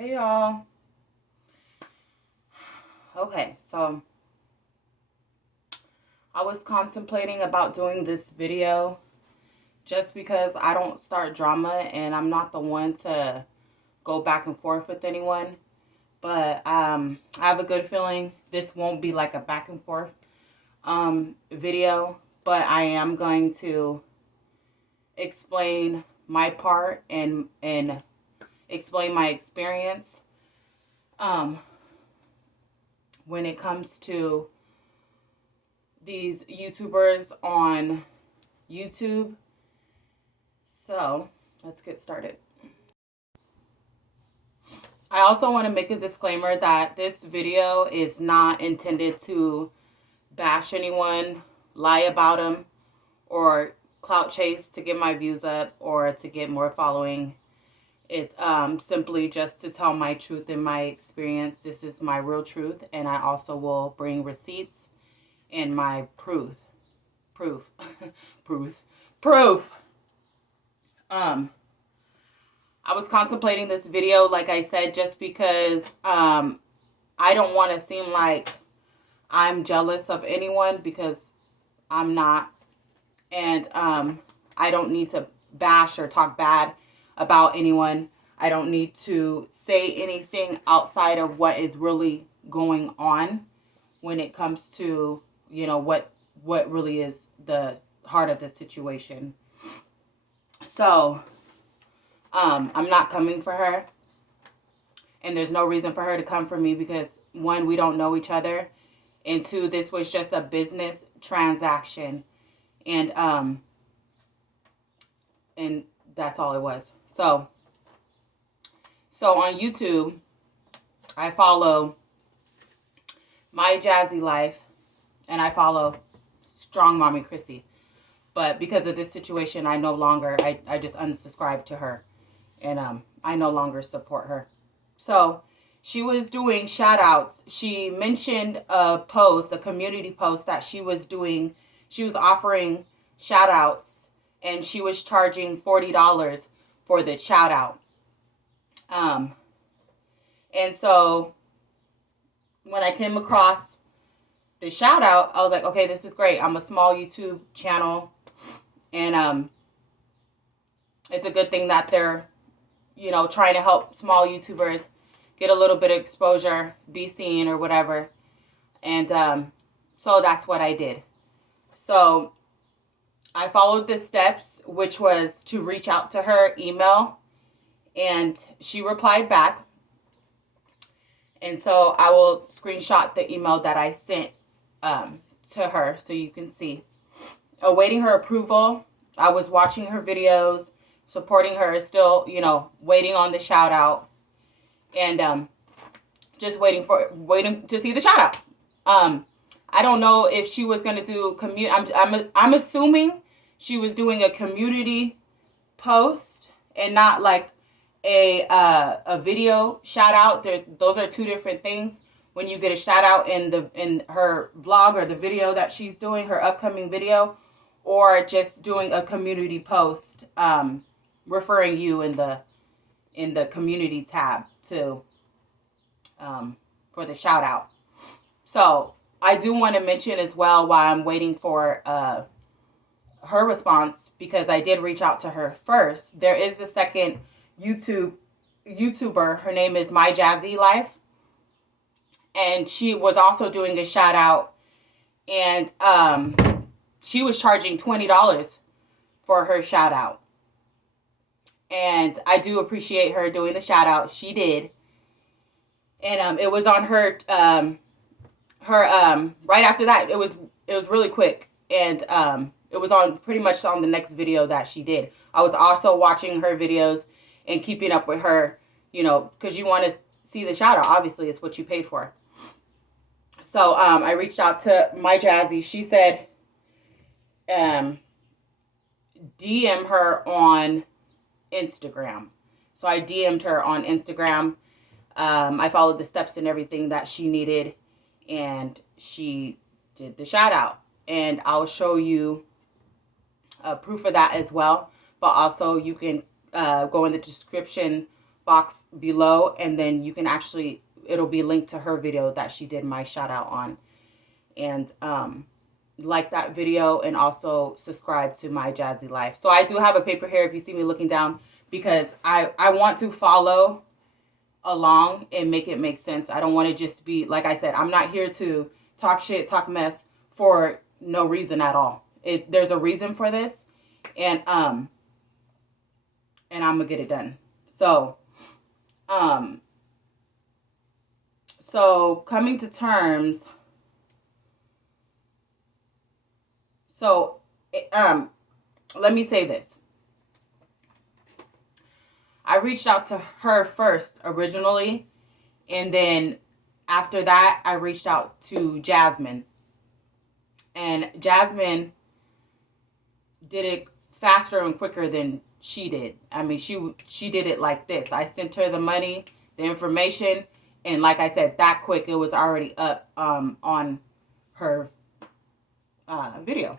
Hey y'all. Okay, so I was contemplating about doing this video just because I don't start drama and I'm not the one to go back and forth with anyone. But I have a good feeling this won't be like a back and forth video, but I am going to explain my part and explain my experience when it comes to these YouTubers on YouTube. So let's get started. I also want to make a disclaimer that this video is not intended to bash anyone, lie about them, or clout chase to get my views up or to get more following. It's simply just to tell my truth and my experience. This is my real truth, and I also will bring receipts and my proof. I was contemplating this video, like I said, just because I don't want to seem like I'm jealous of anyone, because I'm not. And I don't need to bash or talk bad about anyone. I don't need to say anything outside of what is really going on when it comes to, you know, what really is the heart of the situation. So I'm not coming for her, and there's no reason for her to come for me, because one, we don't know each other, and two, this was just a business transaction, and that's all it was. So on YouTube, I follow My Jazzy Life, and I follow Strong Mommy Chrissy. But because of this situation, I no longer, I just unsubscribed to her, and I no longer support her. So she was doing shout outs. She mentioned a post, a community post that she was doing. She was offering shout outs, and she was charging $40 for the shout out. And so when I came across the shout out, I was like, okay, this is great. I'm a small YouTube channel, and it's a good thing that they're, you know, trying to help small YouTubers get a little bit of exposure, be seen or whatever. And so that's what I did. So I followed the steps, which was to reach out to her email, and she replied back. And so I will screenshot the email that I sent to her so you can see. Awaiting her approval. I was watching her videos, supporting her, still, you know, waiting on the shout out, and just waiting to see the shout out. I don't know if she was gonna do I'm assuming she was doing a community post and not like a video shout out. Those are two different things. When you get a shout out in her vlog or the video that she's doing, her upcoming video, or just doing a community post referring you in the community tab to for the shout out. So I do want to mention as well, while I'm waiting for her response, because I did reach out to her first, there is the second YouTuber. Her name is My Jazzy Life, and she was also doing a shout out, and she was charging $20 for her shout out. And I do appreciate her doing the shout out. She did. And it was on her right after that. It was really quick, and it was on pretty much on the next video that she did. I was also watching her videos and keeping up with her, you know, because you want to see the shout out. Obviously, it's what you paid for. So I reached out to My Jazzy. She said DM her on Instagram. So I DM'd her on Instagram. I followed the steps and everything that she needed, and she did the shout out. And I'll show you proof of that as well. But also you can go in the description box below, and then you can actually, it'll be linked to her video that she did my shout out on. And like that video, and also subscribe to my Jazzy Life. So I do have a paper here if you see me looking down, because I want to follow along and make it make sense. I don't want to just be, like I said, I'm not here to talk shit, talk mess for no reason at all. There's a reason for this, and I'm gonna get it done. So coming to terms. So let me say this. I reached out to her first originally, and then after that I reached out to Jasmine. And Jasmine did it faster and quicker than she did. I mean, she did it like this. I sent her the money, the information, and like I said, that quick, it was already up on her video.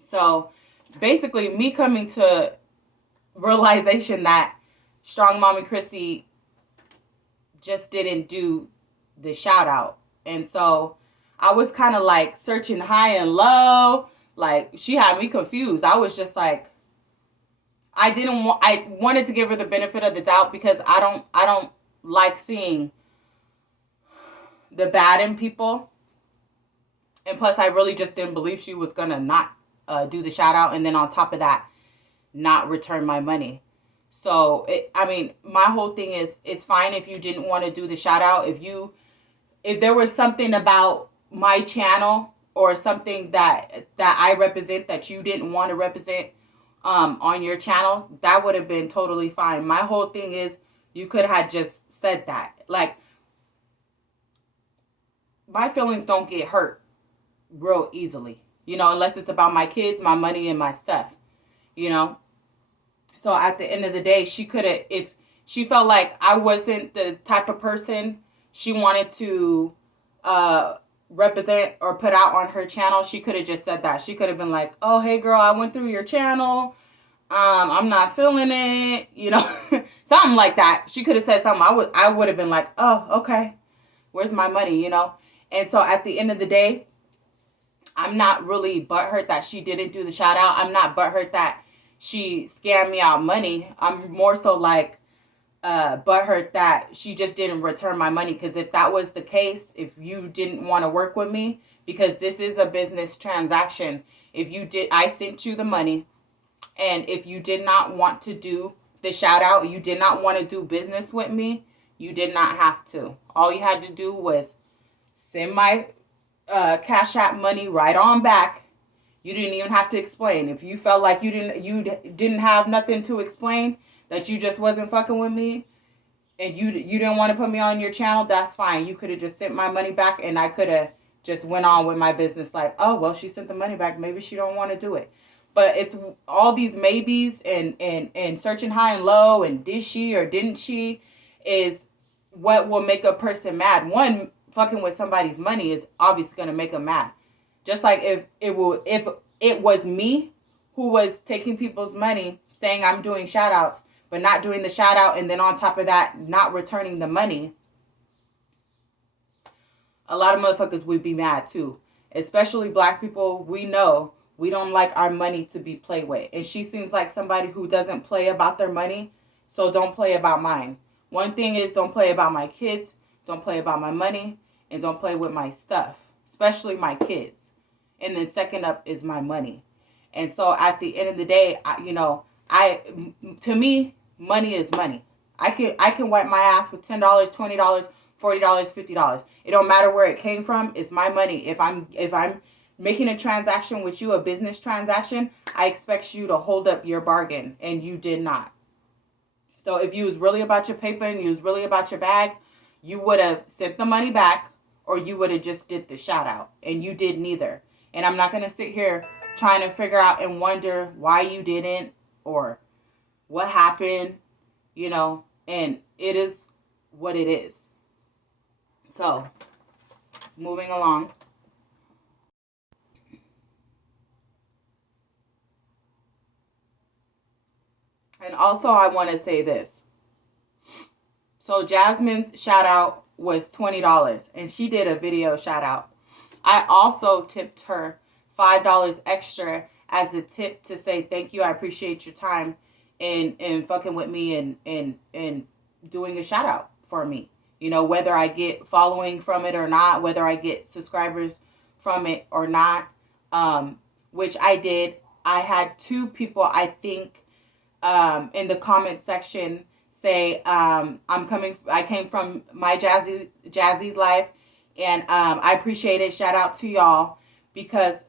So basically, me coming to realization that Strong Mommy Chrissy just didn't do the shout out. And so I was kind of like searching high and low. Like, she had me confused. I was just like, I wanted to give her the benefit of the doubt, because I don't like seeing the bad in people. And plus, I really just didn't believe she was gonna not do the shout out, and then on top of that, not return my money. So I mean, my whole thing is, it's fine if you didn't want to do the shout out. If there was something about my channel or something that I represent that you didn't want to represent on your channel, that would have been totally fine. My whole thing is, you could have just said that. Like, my feelings don't get hurt real easily, unless it's about my kids, my money, and my stuff, So at the end of the day, she could have, if she felt like I wasn't the type of person she wanted to represent or put out on her channel, she could have just said that. She could have been like, oh, hey girl, I went through your channel. I'm not feeling it, something like that. She could have said something. I would have been like, oh, okay, where's my money, And so at the end of the day, I'm not really butthurt that she didn't do the shout out. I'm not butthurt that she scammed me out money. I'm more so like butthurt that she just didn't return my money. Because if that was the case, if you didn't want to work with me, because this is a business transaction, I sent you the money, and if you did not want to do the shout out, you did not want to do business with me, you did not have to. All you had to do was send my Cash App money right on back. You didn't even have to explain. If you felt like you didn't have nothing to explain, that you just wasn't fucking with me, and you didn't want to put me on your channel, that's fine. You could have just sent my money back, and I could have just went on with my business. Like, oh well, she sent the money back, maybe she don't want to do it. But it's all these maybes and searching high and low, and did she or didn't she, is what will make a person mad. One, fucking with somebody's money is obviously going to make them mad. Just like if it was me who was taking people's money, saying I'm doing shout outs, but not doing the shout out, and then on top of that, not returning the money, a lot of motherfuckers would be mad too. Especially black people, we know we don't like our money to be played with. And she seems like somebody who doesn't play about their money, so don't play about mine. One thing is, don't play about my kids, don't play about my money, and don't play with my stuff, especially my kids. And then second up is my money. And so at the end of the day, to me, money is money. I can wipe my ass with $10, $20, $40, $50. It don't matter where it came from. It's my money. If I'm making a transaction with you, a business transaction, I expect you to hold up your bargain, and you did not. So if you was really about your paper and you was really about your bag, you would have sent the money back, or you would have just did the shout out, and you did neither. And I'm not going to sit here trying to figure out and wonder why you didn't or what happened, and it is what it is. So, moving along. And also, I want to say this. So Jasmine's shout out was $20 and she did a video shout out. I also tipped her $5 extra as a tip to say thank you. I appreciate your time and fucking with me and doing a shout out for me. You know, whether I get following from it or not, whether I get subscribers from it or not, which I did. I had 2 people, I think, in the comment section say, I came from my Jazzy's life, and I appreciate it. Shout out to y'all, because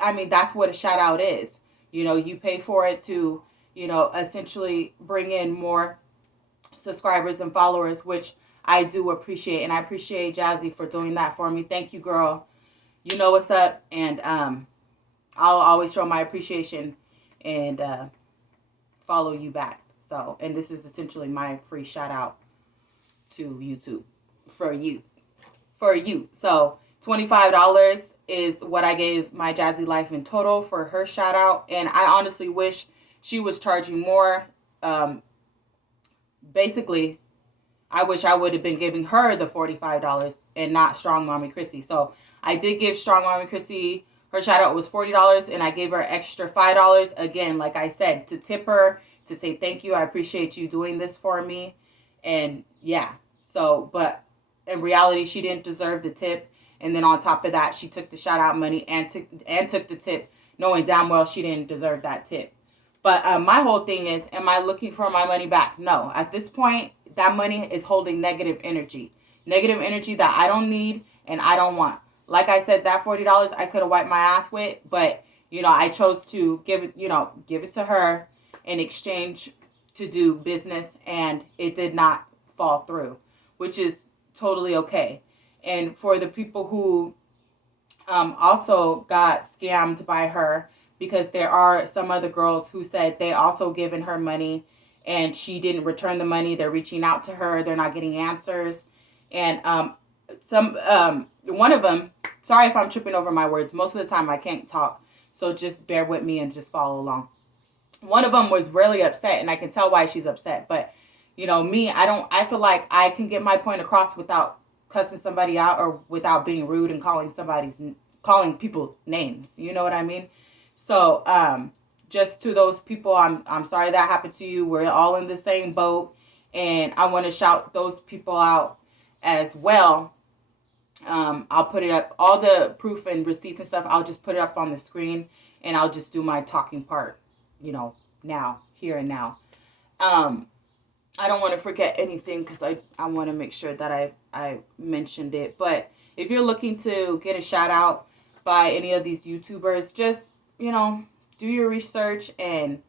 I mean, that's what a shout out is. You know, you pay for it to, you know, essentially bring in more subscribers and followers, which I do appreciate. And I appreciate Jazzy for doing that for me. Thank you, girl. You know what's up. And I'll always show my appreciation and follow you back. So, and this is essentially my free shout out to YouTube for you. So $25 is what I gave my Jazzy Life in total for her shout out. And I honestly wish she was charging more. Basically, I wish I would have been giving her the $45 and not Strong Mommy Chrissy. So I did give Strong Mommy Chrissy, her shout out was $40, and I gave her extra $5. Again, like I said, to tip her, to say thank you. I appreciate you doing this for me. And yeah, so, but in reality, she didn't deserve the tip. And then on top of that, she took the shout out money and took the tip, knowing damn well she didn't deserve that tip. But my whole thing is, am I looking for my money back? No. At this point, that money is holding negative energy. Negative energy that I don't need and I don't want. Like I said, that $40 I could have wiped my ass with, but, you know, I chose to give it to her in exchange to do business, and it did not fall through, which is totally okay. And for the people who also got scammed by her, because there are some other girls who said they also given her money and she didn't return the money. They're reaching out to her. They're not getting answers. And one of them, sorry if I'm tripping over my words. Most of the time I can't talk. So just bear with me and just follow along. One of them was really upset, and I can tell why she's upset. But, you know, me, I feel like I can get my point across without cussing somebody out or without being rude and calling people names. You know what I mean? So, just to those people, I'm sorry that happened to you. We're all in the same boat, and I want to shout those people out as well. I'll put it up, all the proof and receipts and stuff. I'll just put it up on the screen, and I'll just do my talking part, you know, now, here and now. I don't want to forget anything because I want to make sure that I mentioned it. But if you're looking to get a shout out by any of these YouTubers, just, you know, do your research and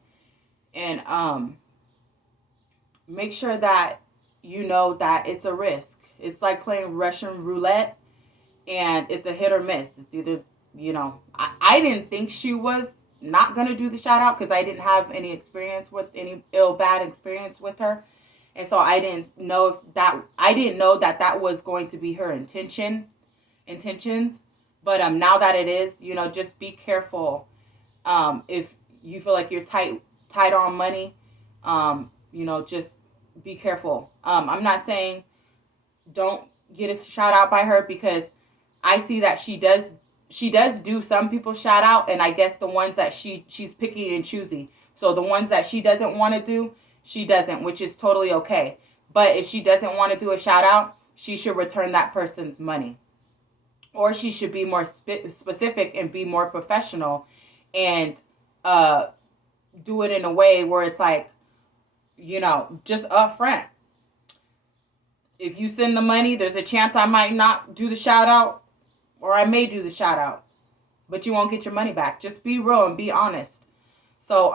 make sure that you know that it's a risk. It's like playing Russian roulette, and it's a hit or miss. It's either, you know, I didn't think she was not going to do the shout out because I didn't have any experience with any bad experience with her. And so I didn't know that was going to be her intentions. But now that it is, you know, just be careful. If you feel like you're tight on money, you know, just be careful. I'm not saying don't get a shout out by her, because I see that she does do some people shout out, and I guess the ones that she's picky and choosy. So the ones that she doesn't want to do, she doesn't, which is totally okay. But if she doesn't want to do a shout out, she should return that person's money. Or she should be more specific and be more professional and do it in a way where it's like, you know, just upfront. If you send the money, there's a chance I might not do the shout out, or I may do the shout out, but you won't get your money back. Just be real and be honest. So,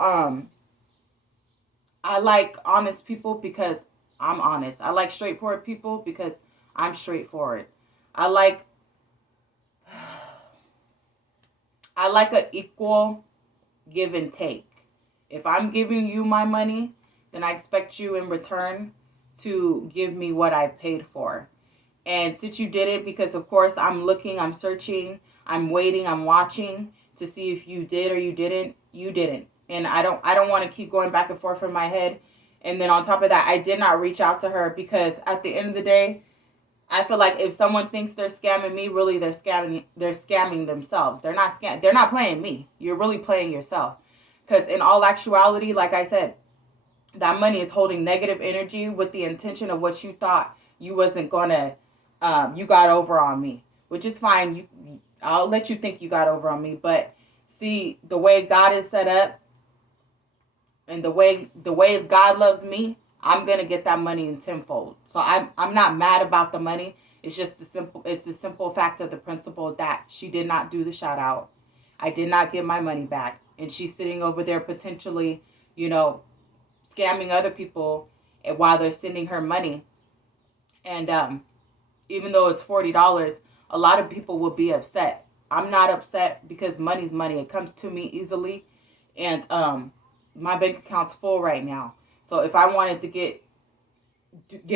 I like honest people because I'm honest. I like straightforward people because I'm straightforward. I like an equal give and take. If I'm giving you my money, then I expect you in return to give me what I paid for. And since you did it, because of course I'm looking, I'm searching, I'm waiting, I'm watching to see if you did or you didn't. And I don't want to keep going back and forth in my head And then on top of that, I did not reach out to her because at the end of the day, I feel like if someone thinks they're scamming me, really they're scamming themselves. They're not playing me. You're really playing yourself. Because in all actuality, like I said, that money is holding negative energy with the intention of what you thought you wasn't gonna you got over on me, which is fine. I'll let you think you got over on me, but see the way God is set up and the way God loves me, I'm gonna get that money in tenfold. So I'm not mad about the money. It's just the simple fact of the principle that she did not do the shout out. I did not get my money back, and she's sitting over there potentially, scamming other people while they're sending her money. And even though it's $40, a lot of people will be upset. I'm not upset because money's money. It comes to me easily, and my bank account's full right now. So if I wanted to get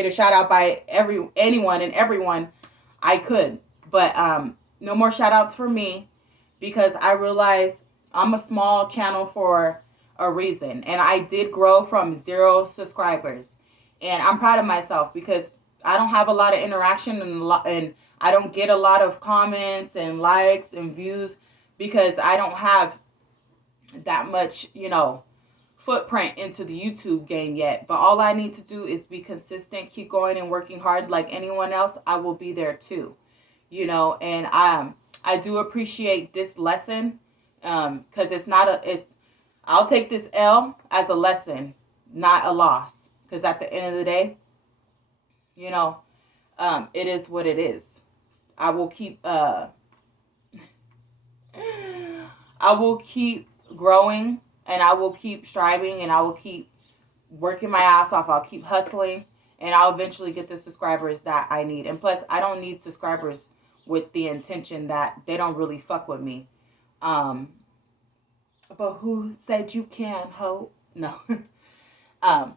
a shout out by anyone and everyone, I could. But no more shout outs for me because I realize I'm a small channel for a reason. And I did grow from 0 subscribers. And I'm proud of myself because I don't have a lot of interaction and I don't get a lot of comments and likes and views because I don't have that much, footprint into the YouTube game yet. But all I need to do is be consistent, keep going and working hard like anyone else. I will be there too, and I do appreciate this lesson because it's not I'll take this L as a lesson, not a loss, because at the end of the day, it is what it is. I will keep growing, and I will keep striving, and I will keep working my ass off. I'll keep hustling, and I'll eventually get the subscribers that I need. And plus, I don't need subscribers with the intention that they don't really fuck with me. But who said you can, ho? No. I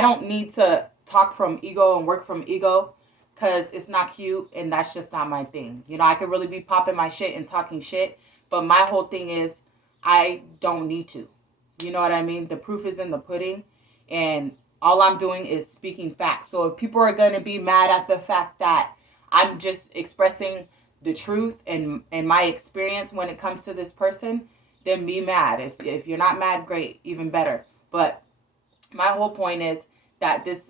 don't need to talk from ego and work from ego because it's not cute and that's just not my thing. I could really be popping my shit and talking shit, but my whole thing is I don't need to. You know what I mean? The proof is in the pudding, and all I'm doing is speaking facts. So if people are going to be mad at the fact that I'm just expressing the truth and my experience when it comes to this person, then be mad. If you're not mad, great, even better. But my whole point is that this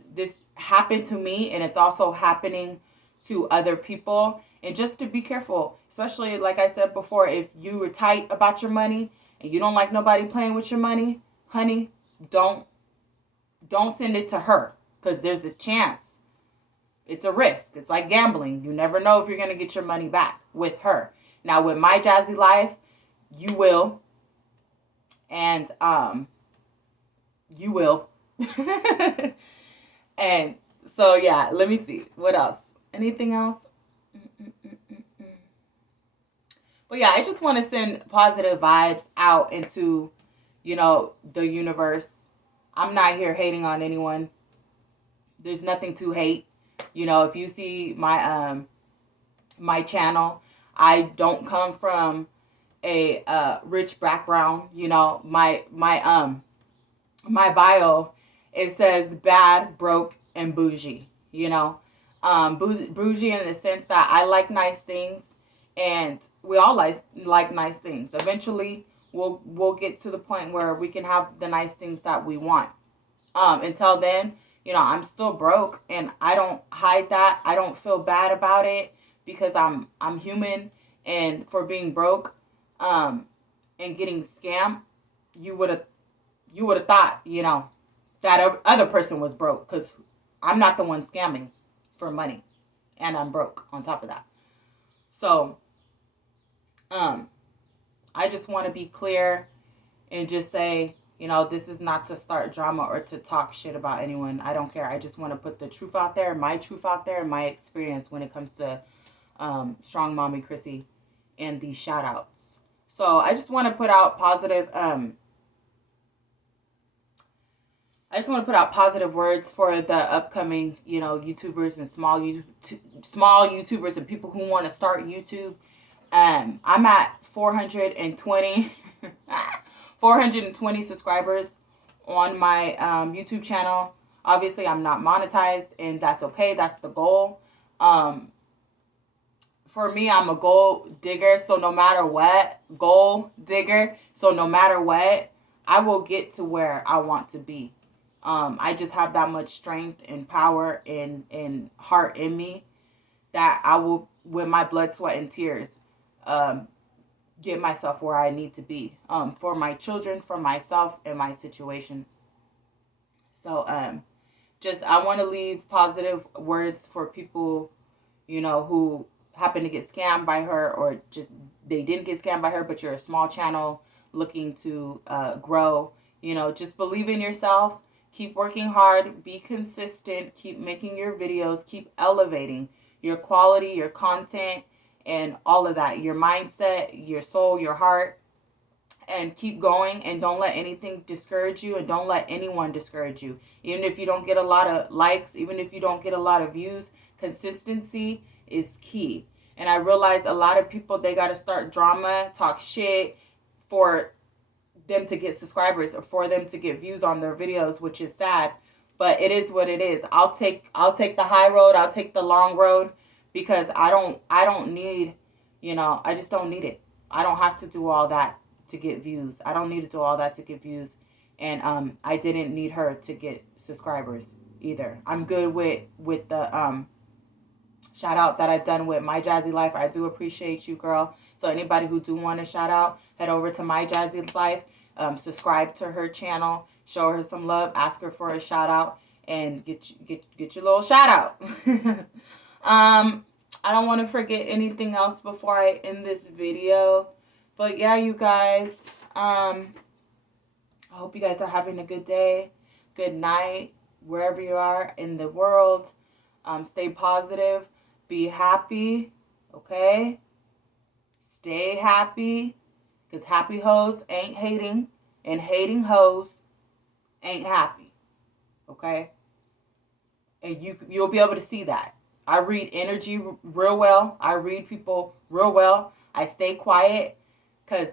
happened to me, and it's also happening to other people. And just to be careful, especially like I said before, if you were tight about your money and you don't like nobody playing with your money, honey, don't send it to her because there's a chance. It's a risk. It's like gambling. You never know if you're going to get your money back with her. Now, with my Jazzy life, you will. And you will. And so, yeah, let me see. What else? Anything else? But yeah, I just want to send positive vibes out into, the universe. I'm not here hating on anyone. There's nothing to hate. If you see my my channel, I don't come from a rich background. My bio, it says bad, broke, and bougie. Bougie in the sense that I like nice things, and we all like nice things. Eventually, we'll get to the point where we can have the nice things that we want. Until then, I'm still broke, and I don't hide that. I don't feel bad about it because I'm human, and for being broke, and getting scammed, you would have thought, that other person was broke because I'm not the one scamming for money, and I'm broke on top of that. So, I just want to be clear and just say, this is not to start drama or to talk shit about anyone. I don't care. I just want to put the truth out there, my truth out there, and my experience when it comes to Strong Mommy Chrissy and these shout outs. So I just want to put out positive words for the upcoming, YouTubers and small YouTubers and people who want to start YouTube. I'm at 420 subscribers on my YouTube channel. Obviously, I'm not monetized, and that's okay. That's the goal. For me, I'm a goal digger, so no matter what, I will get to where I want to be. I just have that much strength and power and heart in me that I will, with my blood, sweat, and tears, get myself where I need to be, for my children, for myself, and my situation. So, just I want to leave positive words for people, who happen to get scammed by her, or just they didn't get scammed by her, but you're a small channel looking to grow. Just believe in yourself. Keep working hard. Be consistent. Keep making your videos. Keep elevating your quality, your content, and all of that. Your mindset, your soul, your heart. And keep going, and don't let anything discourage you, and don't let anyone discourage you. Even if you don't get a lot of likes, even if you don't get a lot of views, consistency is key. And I realize a lot of people, they got to start drama, talk shit for them to get subscribers or for them to get views on their videos, which is sad, but it is what it is. I'll take the high road. I'll take the long road, because I don't need, I just don't need it. I don't have to do all that to get views. I don't need to do all that to get views. And I didn't need her to get subscribers either. I'm good with the shout out that I've done with My Jazzy Life. I do appreciate you, girl. So anybody who do want to shout out, head over to My Jazzy Life. Subscribe to her channel. Show her some love. Ask her for a shout out, and get your little shout out. I don't want to forget anything else before I end this video. But yeah, you guys. I hope you guys are having a good day, good night, wherever you are in the world. Stay positive. Be happy, okay? Stay happy, because happy hoes ain't hating, and hating hoes ain't happy, okay? And you'll be able to see that. I read energy real well. I read people real well. I stay quiet, because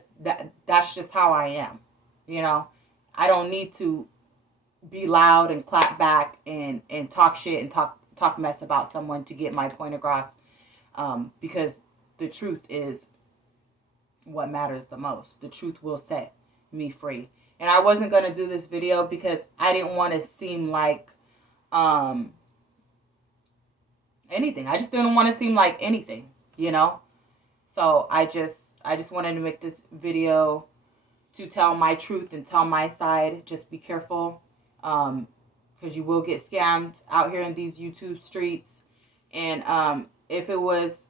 that's just how I am, I don't need to be loud and clap back and talk shit and talk mess about someone to get my point across, because the truth is what matters the most. The truth will set me free. And I wasn't going to do this video because I didn't want to seem like anything. I just didn't want to seem like anything, So I just wanted to make this video to tell my truth and tell my side. Just be careful, because you will get scammed out here in these YouTube streets. And if it was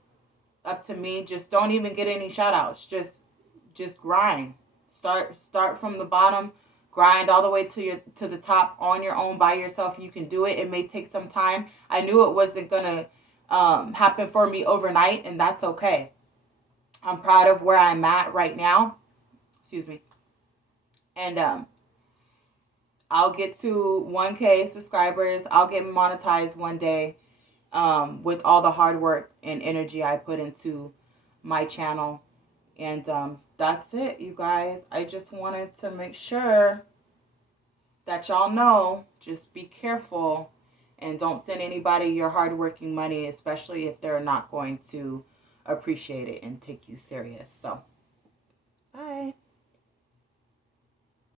up to me, just don't even get any shout outs. Just grind. Start from the bottom, grind all the way to the top on your own by yourself. You can do it. It may take some time. I knew it wasn't gonna happen for me overnight, and that's okay. I'm proud of where I'm at right now. Excuse me. And I'll get to 1K subscribers. I'll get monetized one day, with all the hard work and energy I put into my channel. And that's it, you guys. I just wanted to make sure that y'all know, just be careful and don't send anybody your hard-working money, especially if they're not going to appreciate it and take you serious. So, bye.